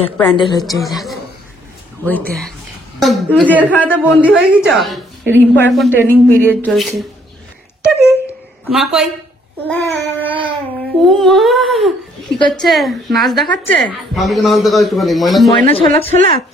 দেখ প্যান্ডেল হচ্ছে, ওই দেখ, ওই দেখ। তুমি জেলখানাতে বন্দি হয়ে গেছ। রিম্পা এখন ট্রেনিং পিরিয়ড চলছে। মা কই? ও মা কি করছে? নাচ দেখাচ্ছে। ময়না ছলাক ছলাক।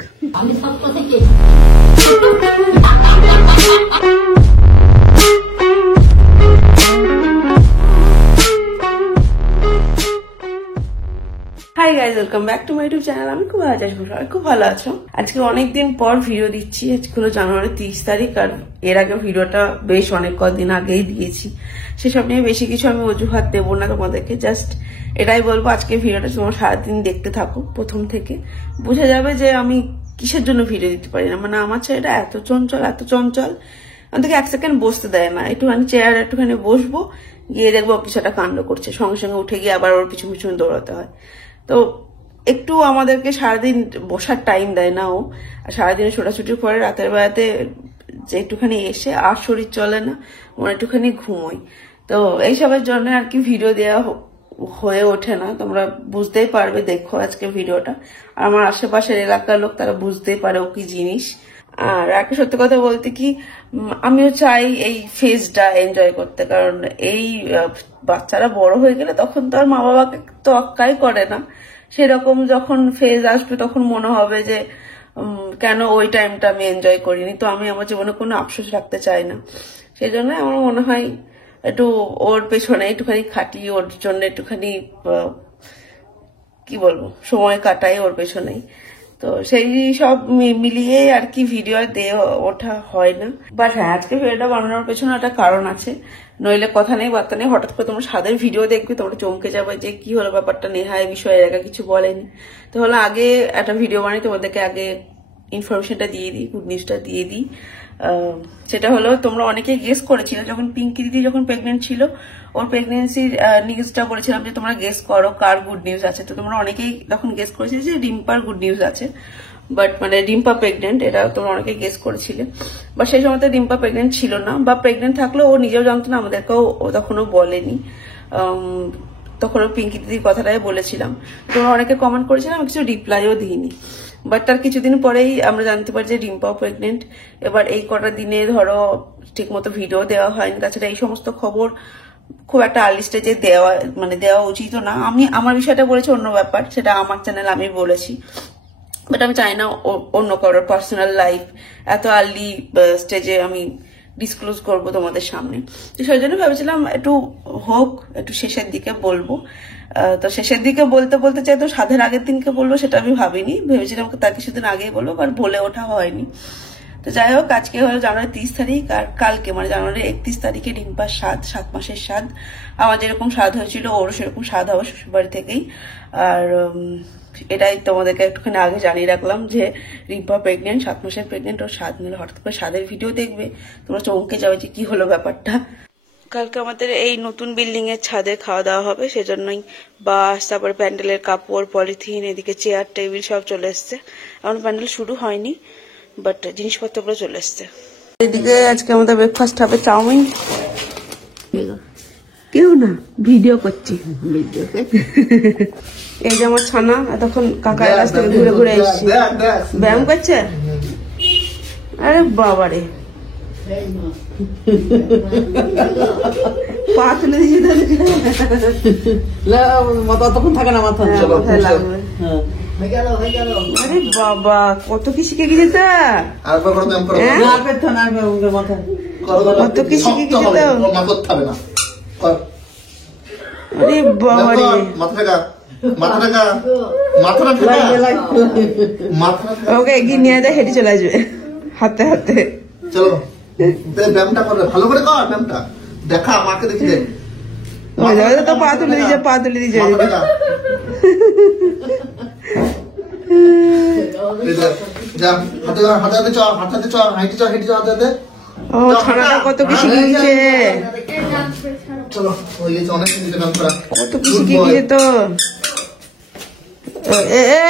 Hi guys, welcome back to my YouTube channel. আমি খুব ভালো আছি, সবাই খুব ভালো আছো। আজকে অনেকদিন পর ভিডিও দিচ্ছি। আজকে হলো জানুয়ারি 30 তারিখ, আর এর আগে ভিডিওটা বেশ অনেক কদিন আগেই দিয়েছি। সেসব নিয়ে বেশি কিছু আমি অজুহাত দেবো না তোমাদেরকে, জাস্ট এটাই বলবো আজকে ভিডিওটা তোমরা সারাদিন দেখতে থাকো। প্রথম থেকে বোঝা যাবে যে আমি কিসের জন্য ভিডিও দিতে পারি না। মানে আমার ছেলেটা এত চঞ্চল আমাদেরকে এক সেকেন্ড বসতে দেয় না। একটুখানি চেয়ার একটুখানি বসবো, গিয়ে দেখবো কিছু একটা কাণ্ড করছে, সঙ্গে সঙ্গে উঠে গিয়ে আবার ওর পিছনে দৌড়াতে হয়। তো একটু আমাদেরকে সারাদিন বসার টাইম দেয় না ও। আর সারাদিন ছোটাছুটির পরে রাতের বেলাতে যে একটুখানি এসে আর শরীর চলে না, মনে একটুখানি ঘুমোই। তো এইসবের জন্য আর কি ভিডিও দেওয়া হয়ে ওঠে না। তোমরা বুঝতেই পারবে, দেখো আজকে ভিডিওটা। আর আমার আশেপাশের এলাকার লোক তারা বুঝতেই পারে ও কি জিনিস। আর একটা সত্যি কথা বলতে কি, আমিও চাই এই ফেজটা এনজয় করতে, কারণ এই বাচ্চারা বড় হয়ে গেলে তখন তো আর মা বাবাকে তো অক্কাই করে না। সেরকম যখন ফেজ আসবে তখন মনে হবে যে কেন ওই টাইমটা আমি এনজয় করিনি। তো আমি আমার জীবনে কোনো আফসোস রাখতে চাই না। সেই জন্য আমার মনে হয় একটু ওর পেছনে একটুখানি খাটি, ওর জন্য একটুখানি কি বলবো সময় কাটাই ওর পেছনেই। তো সেই সব মিলিয়ে আর কি ভিডিও দিয়ে ওঠা হয় না। বাট হ্যাঁ, আজকে ভিডিওটা বানানোর পেছনে একটা কারণ আছে, নইলে কথা নেই বার্তা নেই। হঠাৎ করে তোমরা স্বাদের ভিডিও দেখবে, তোমরা চমকে যাবে যে কি হলো ব্যাপারটা। নেহা এই বিষয়ে এর আগে কিছু বলেনি, তো হলো আগে একটা ভিডিও বানাই, তোমাদেরকে আগে ইনফরমেশনটা দিয়ে দিই, গুড নিউজটা দিয়ে দিই। সেটা হলো, তোমরা অনেকেই গেস করেছিল যখন পিঙ্কি দিদি যখন প্রেগনেন্ট ছিল, ওর প্রেগনেন্সির নিউজটা বলেছিলাম যে তোমরা গেস করো কার গুড নিউজ আছে। তো তোমরা অনেকেই তখন গেস করেছিলে যে রিম্পার গুড নিউজ আছে, বাট মানে রিম্পা প্রেগনেন্ট, এটা তোমরা অনেকে গেস করেছিলে। বাট সেই সময়তে রিম্পা প্রেগনেন্ট ছিল না, বা প্রেগনেন্ট থাকলেও ও নিজেও জানতো না, আমাদেরকেও ও তখনও বলেনি। তখন পিঙ্কি দিদির কথাটাই বলেছিলাম। তোমরা অনেকে কমেন্ট করেছিলাম, আমি কিছু রিপ্লাইও দিইনি। বাট তার কিছুদিন পরেই আমরা জানতে পারি যে রিম্পাও প্রেগনেন্ট। এবার এই কটা দিনে ধরো ঠিক মতো ভিডিও দেওয়া হয়নি। তাছাড়া এই সমস্ত খবর খুব একটা আর্লি স্টেজে দেওয়া উচিত না। আমি আমার বিষয়টা বলেছি, অন্য ব্যাপার, সেটা আমার চ্যানেল আমি বলেছি। বাট আমি চাই না অন্য কারোর পার্সোনাল লাইফ এত আর্লি স্টেজে আমি ডিসক্লোজ করবো তোমাদের সামনে। তো সেই জন্য ভেবেছিলাম একটু হোক, একটু শেষের দিকে বলবো। তো শেষের দিকে বলতে চাই, তো সাধের আগের দিনকে বলবো সেটা আমি ভাবিনি, ভেবেছিলাম তার কিছুদিন আগেই বলবো, বাট বলে ওঠা হয়নি। তো যাই হোক, আজকে হলো জানুয়ারি 30 তারিখ, আর কালকে মানে জানুয়ারি 31 তারিখে রিম্পার 7 মাসের স্বাদ। আমার যেরকম স্বাদ হয়েছিল ওরও সেরকম স্বাদ হবে শ্বশুরবাড়ি থেকেই। আর এটাই তোমাদেরকে একটুখানি আগে জানিয়ে রাখলাম যে রিম্পা প্রেগনেন্ট, 7 মাসের প্রেগনেন্ট। ওর স্বাদ নিলে হঠাৎ করে স্বাদের ভিডিও দেখবে, তোমরা চমকে যাবে যে কি হলো ব্যাপারটা। কালকে আমাদের এই নতুন বিল্ডিং এর ছাদে খাওয়া দাওয়া হবে, সেজন্যই বাস, তারপরে প্যান্ডেলের কাপড়, পলিথিন, এদিকে চেয়ার টেবিল সব চলে এসছে। এখন প্যান্ডেল শুরু হয়নি, বাট জিনিসপত্রগুলো চলে এসছে। এদিকে আজকে আমাদের ব্রেকফাস্ট হবে চাউমিন। কেউ না, ভিডিও করছি। এই যে আমার ছানা এতক্ষণ কাকার কাছ থেকে ঘুরে ঘুরে এসছি, ব্যায়াম করছে। আরে বাবারে, পা তুলে দিয়েছি, মাথা তখন থাকে না, মাথায় লাগবে। আরে বাবা, কত কি শিখে গেছে তা, কত কি শিখে গেছে তো। আরে বাবারে, ওকে এগিয়ে নিয়ে যায়, হেঁটে চলে আসবে হাতে হাতে। চলো ব্যায়ামটা করবে, ভালো করে কর ব্যায়ামটা, দেখা মাকে দেখি দে। তো পা তুলে দিয়েছে, পা তুলে দিয়েছে। ছানাটা কত কি শিখে গেছে, কত কি শিখে গেছে তো।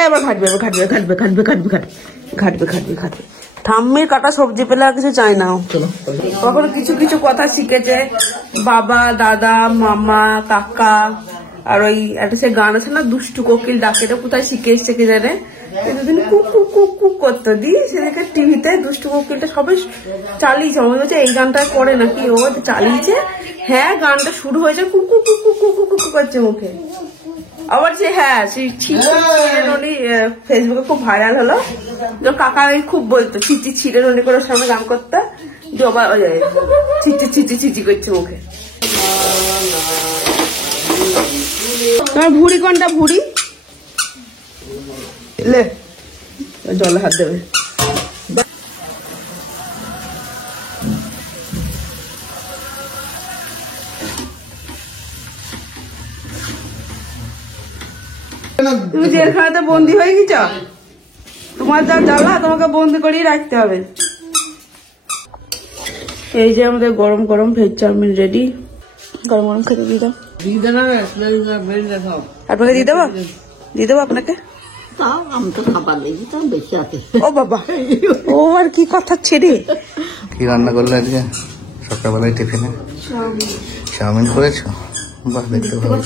এবার ঘাটবে। ঠাম্মির কাটা সবজি পেলে আর কিছু চাই না। কখনো কিছু কিছু কথা শিখেছে, বাবা, দাদা, মামা, কাকা। আর ওই একটা সে গান আছে না, দুষ্টু কোকিল ডাকে, এটা কোথায় শিখে এসছে কে জানে। এতদিন কুক কুক কুক কুক করতো দিয়ে সেদিকে টিভিতে দুষ্টু কোকিলটা সবাই চালিয়েছে, মনে হচ্ছে এই গানটা করে নাকি, ও চালিয়েছে। হ্যাঁ গানটা শুরু হয়েছে cook cook cook cook cook cook করছে মুখে। আবার যে হ্যাঁ ফেসবুকে খুব ভাইরাল হলো, কাকা খুব বলতো ছিচি ছিঁড়ে ননি করে সামনে গান করতে, আবার ছিচি ছিচি ছিচি করছে মুখে। তোমার ভুড়ি কোনটা? ভুড়ি লে জলে হাত দেবে। তুমি জেলখানাতে বন্দি হয়ে গেছ, তোমার যা জ্বালা তোমাকে বন্দি করিয়ে রাখতে হবে। এই যে আমাদের গরম গরম ভেজ চাউমিন রেডি। গরম গরম খেতে দিয়ে দাও। আপনাকে দিয়ে দেবো? দিয়ে দেবো আপনাকে? আমি তো খাবার লেগে তো বেশি আছে। ও বাবা, ও আর কি কথা ছেড়ে। কি রান্না করলে আজকে সকালবেলায় টিফিনে? চাউমিন করেছো? বাহ, দেখতে ভালো,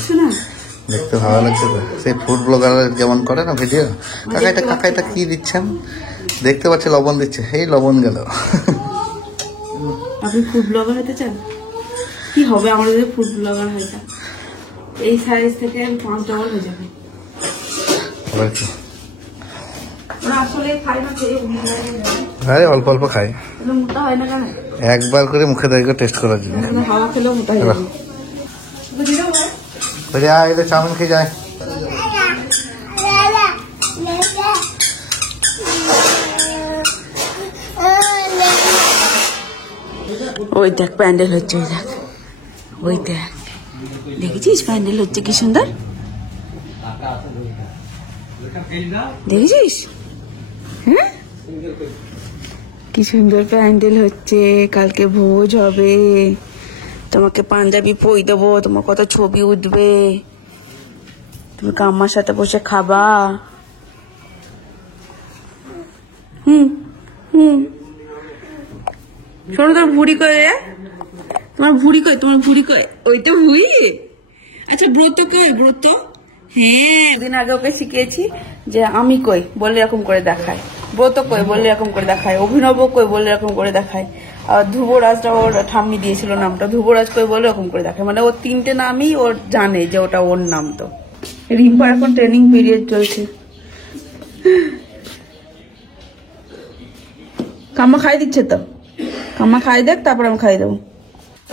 দেখতে ভালো লাগছে তো। সেই ফুড ব্লগার যেমন করে না ভিডিও। কাকা এটা কি দিচ্ছেন? দেখতে পাচ্ছি লবণ দিচ্ছে, এই লবণ গেল। আপনি ফুড ব্লগার হতে চান? কি হবে আমরা যদি ফুড ব্লগার হয়ে যান? এই সাইজ থেকে 5 ডবল হয়ে যাবে। আবার কি? ওরা আসলে খাই না, খেয়ে আরে অল্প অল্প খাই, মোটা হয় না কেন? একবার করে মুখে দাঁড়িয়ে টেস্ট করার জন্য। হাওয়া খেলেও মোটা হয়ে যাবে। এটা চাউমিন খেয়ে যায়। ওই দেখ প্যান্ডেল হচ্ছে, ওই দেখ, ওই দেখ, দেখেছিস প্যান্ডেল হচ্ছে কি সুন্দর, দেখেছিস? হ্যাঁ কি সুন্দর প্যান্ডেল হচ্ছে। কালকে ভোজ হবে, তোমাকে পাঞ্জাবি পই দেবো, তোমার কত ছবি উঠবে, তুমি কাম্মার সাথে বসে খাবা। হুম হুম। শোনো, তোর ভুড়ি কই রে? তোমার ভুড়ি কই? তোমার ভুড়ি কই? ওইটা ভুড়ি? আচ্ছা ব্রত কই? ব্রত? হ্যাঁ, দিন আগে ওকে শিখিয়েছি যে আমি কই বললে এরকম করে দেখায়, ব্রত কই বললে এরকম করে দেখায়, অভিনব কই বললে এরকম করে দেখায়, আর ধ্রুবরাজটা ওর ঠাম্মি দিয়েছিল নামটা, ধ্রুবরাজ কই বলে এরকম করে দেখায়। মানে ওর 3টে নামই ওর জানে যে ওটা ওর নাম। তো রিম্পার এখন ট্রেনিং পিরিয়ড চলছে। কাম্মা খাই দিচ্ছে তো, কাম্মা খাই দেখ, তারপর আমি খাই দেবো।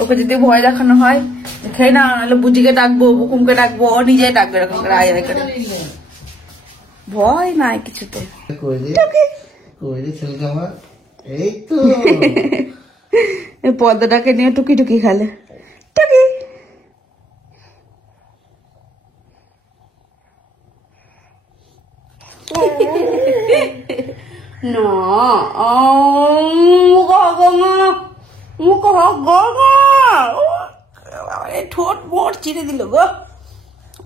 ওকে যদি ভয় দেখানো হয় খেয়ে না, নাহলে বুঝিকে ডাকবো, বুকুমকে ডাকবো, ও নিজে ডাকবে এরকম করে আয় আয় করে। ভয় নাই কিছুতে। পদ্মটাকে নিয়ে টুকি টুকি খেলে, টুকি। না ঠোঁট মোট চিড়ে দিল গো।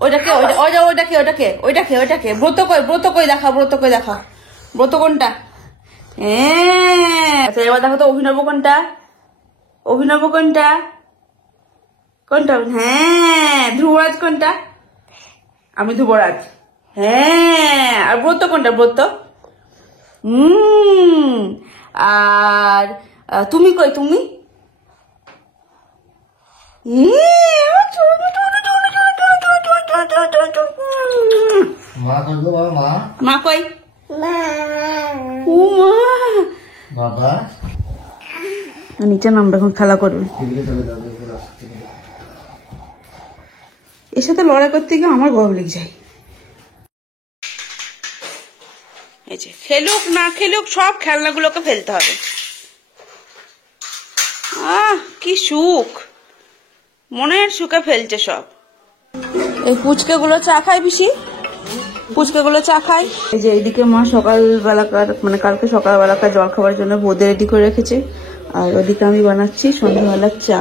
ওইটাকে ওইটাকে ওইটাকে ওইটাকে ওইটাকে ব্রত কই? ব্রত কই দেখা, ব্রত কই দেখা, ব্রত কোনটা? আচ্ছা এবার দেখো তো অভিনব কোনটা? অভিনব কোনটা? কোনটা? হ্যাঁ ধ্রুবরাজ কোনটা? আমি ধ্রুবরাজ। হ্যাঁ, আর ব্রত কোনটা? ব্রত। আর তুমি কই? তুমি মা কই? বাবা নিচে নামবে, এখন খেলা করবে। এর সাথে লড়াই করতে গিয়ে আমার গরম লেগে যায়। এই যে খেলুক না খেলুক সব খেলনাগুলোকে ফেলতে হবে। কি সুখ, মনের সুখে ফেলছে সব। এই পুচকে গুলো চা খায়, বেশি পুচকে গুলো চা খায়। এই যে এইদিকে মা সকালবেলাকার মানে কালকে সকালবেলাকার জল খাবার জন্য বোঁদে রেডি করে রেখেছে, আর ওদিকে আমি বানাচ্ছি সন্ধ্যাবেলার চা।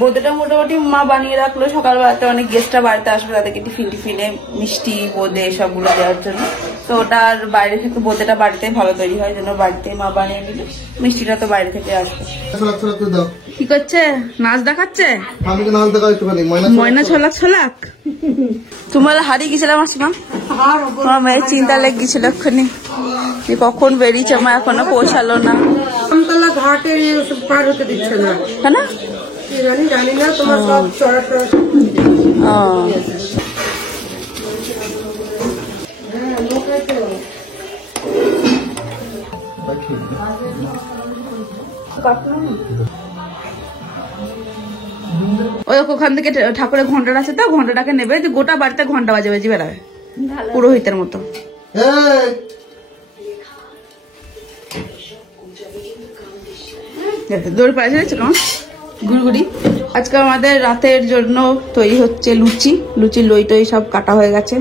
বোঁদেটা মোটামুটি মা বানিয়ে রাখলো, সকালবেলাতে অনেক গেস্টরা বাড়িতে আসবে, তাদেরকে টিফিনে মিষ্টি বোঁদে সবগুলো দেওয়ার জন্য। তো ওটার বাইরে থেকে বোঁদেটা বাড়িতে ভালো তৈরি হয়, জন্য বাড়িতে মা বানিয়ে নিল, মিষ্টিটা তো বাইরে থেকে আসবে। কি করছে? নাচ দেখাচ্ছে? আমি তো নাচ দেখা একটুখানি ময়না ছলাক ছলাক। তোমার হারিয়ে গেছিলাম মাসিমা, তোমার মেয়ের চিন্তা লেগে গেছিল এক্ষুনি যে কখন বেরিয়েছে, আমার এখনো পৌঁছালো না। আমতলা ঘাটে পার হতে দিচ্ছে না, হ্যাঁ না? জানি না তোমার সব চড়া টড়া ওই ওখান থেকে ঠাকুরের ঘন্টাটা আছে তো, ঘন্টাটাকে নেবে, যে গোটা বাড়িতে ঘন্টা বাজে বাজি বেড়াবে পুরোহিতের মতো। দৌড় পাড়াচ্ছে কেমন ঘুরঘুরি। আজকে আমাদের রাতের জন্য তৈরি হচ্ছে লুচি, লুচির লই টই সব কাটা হয়ে গেছে।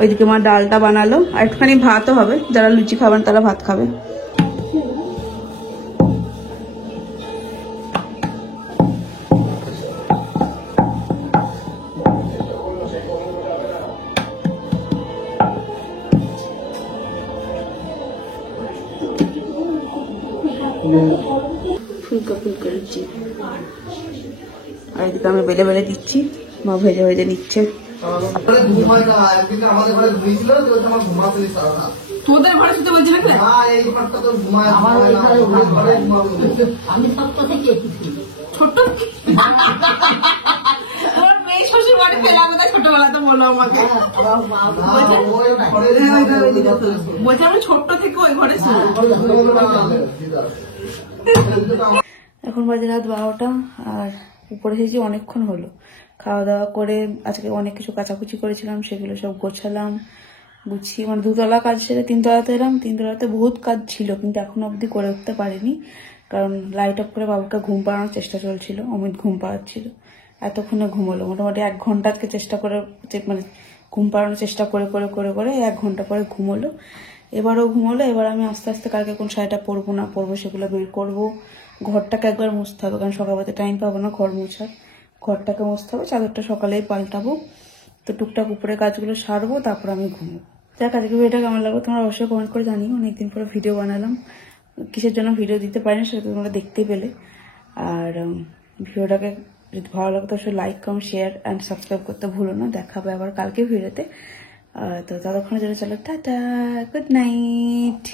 ওইদিকে আমার ডালটা বানালো, আর একটুখানি ভাতও হবে, যারা লুচি খাবেন তারা ভাত খাবে। ফুলকা ফুলকা লুচি, আর এদিকে আমি বেলে বেলে দিচ্ছি, মা ভেজে ভেজে নিচ্ছে। তোদের ঘরে শুতে বলছি না, আমি সপ্তাহ থেকে এসেছি। ছোট্ট তোর মেয়ে শ্বশুর বাড়ি ফেলে আমি তাই ছোটবেলা তো বলো আমাকে, বলছি আমি ছোট্ট থেকে ওই ঘরে শুনি। এখন বাজে রাত 12টা, আর উপরে এসেছি অনেকক্ষণ হলো। খাওয়া দাওয়া করে আজকে অনেক কিছু কাচাকুচি করেছিলাম, সেগুলো সব গোছালাম, গুছিয়ে মানে 2তলা কাজ সেরে 3তলাতে এলাম। 3তলাতে বহুত কাজ ছিল, কিন্তু এখনো অবধি করে উঠতে পারিনি, কারণ লাইট অফ করে বাবুকে ঘুম পাড়ানোর চেষ্টা চলছিল। অমিত ঘুম পাড়াচ্ছিল, এতক্ষণে ঘুমোলো। মোটামুটি 1 ঘন্টা আজকে চেষ্টা করে, মানে ঘুম পাড়ানোর চেষ্টা করে করে করে করে 1 ঘন্টা পরে ঘুমোলো। এবারও ঘুমোলো। এবার আমি আস্তে আস্তে কালকে কোন শাড়িটা পরবো না পরবো সেগুলো বের করবো। ঘরটাকে একবার মুছতে হবে, কারণ সকালবেলাতে টাইম পাবো না ঘর মোছার। ঘরটাকে মুছতে হবে, চাদরটা সকালেই পাল্টাবো। তো টুকটাক উপরে কাজগুলো সারবো, তারপর আমি ঘুমবো। দেখ আজকে ভিডিওটা কেমন লাগলো তোমরা অবশ্যই কমেন্ট করে জানিও। অনেকদিন পরে ভিডিও বানালাম, কিসের জন্য ভিডিও দিতে পারি না সেটা তোমরা দেখতেই পেলে। আর ভিডিওটাকে যদি ভালো লাগে তো অবশ্যই like, comment, share and subscribe করতে ভুলো না। দেখা হবে আবার কালকে ভিডিওতে। তো ততক্ষণের জন্য চলো টাটা, গুড নাইট।